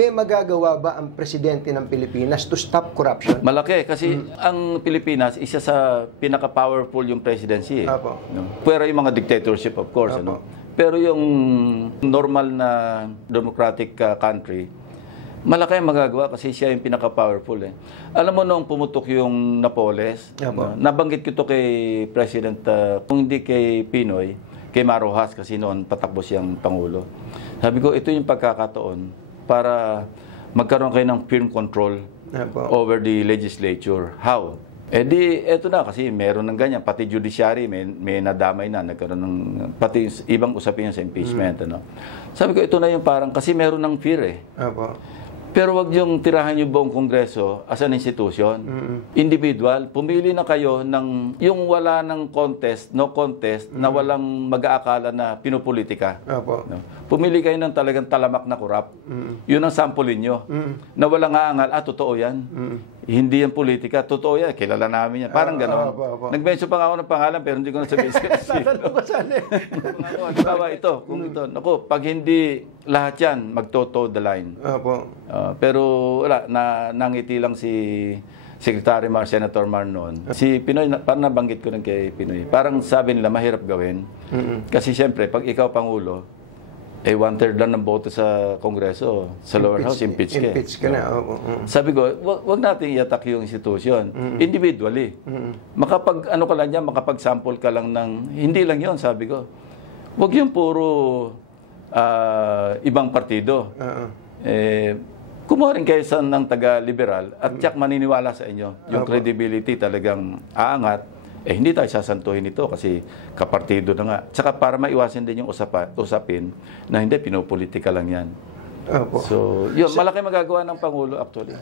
May magagawa ba ang presidente ng Pilipinas to stop corruption? Malaki kasi ang Pilipinas, isa sa pinaka-powerful yung presidency. Apo. No? Pero yung mga dictatorship, of course. Apo. Ano? Pero yung normal na democratic country, malaki ang magagawa kasi siya yung pinaka-powerful. Alam mo nung pumutok yung Napoles, Apo. nabanggit ko to kay President, kung hindi kay Pinoy, kay Marojas kasi noon patakbo siyang Pangulo. Sabi ko, ito yung pagkakataon para magkaroon kayo ng firm control over the legislature. How? Eh di, eto na kasi meron ng ganyan. Pati judiciary, may nadamay na. Nagkaroon ng, pati ibang usapin sa impeachment. Ano? Sabi ko, ito na yung parang, kasi meron ng fear Pero wag yung tirahan yung buong Kongreso as an institution. Individual, pumili na kayo ng yung wala ng contest, no contest, na walang mag-aakala na pinupolitika. No? Pumili kayo ng talagang talamak na korap. Yun ang sampulin nyo. Na walang aangal, totoo yan. Hindi yan politika, totoo yan. Kilala namin yan. Parang gano'n. Nag-mention pa nga ako ng pangalan pero hindi ko na sabihin. Tatanong ko sana Halimbawa ito, kung ito. Naku, pag hindi lahat yan, mag-toe the line. Pero wala, nangiti lang si Secretary Senator Mar noon. Si Pinoy, parang nabanggit ko rin kay Pinoy. Parang sabi nila, mahirap gawin. Kasi siyempre, pag ikaw Pangulo, 1/3 lang ng boto sa Kongreso, sa lower house, impeach ka. na. Sabi ko, wag natin i-attack yung institution. Individually. Ano ka lang yan, makapag-sample ka lang ng, hindi lang yon sabi ko. Wag yung puro ibang partido. Kumuha rin kayo ng taga-liberal at tiyak maniniwala sa inyo. Yung credibility talagang aangat. Hindi tayo sasantuhin ito kasi kapartido na nga. Tsaka para maiwasan din yung usapin na hindi, pinopolitika lang yan. So, yun, malaki magagawa ng Pangulo actually.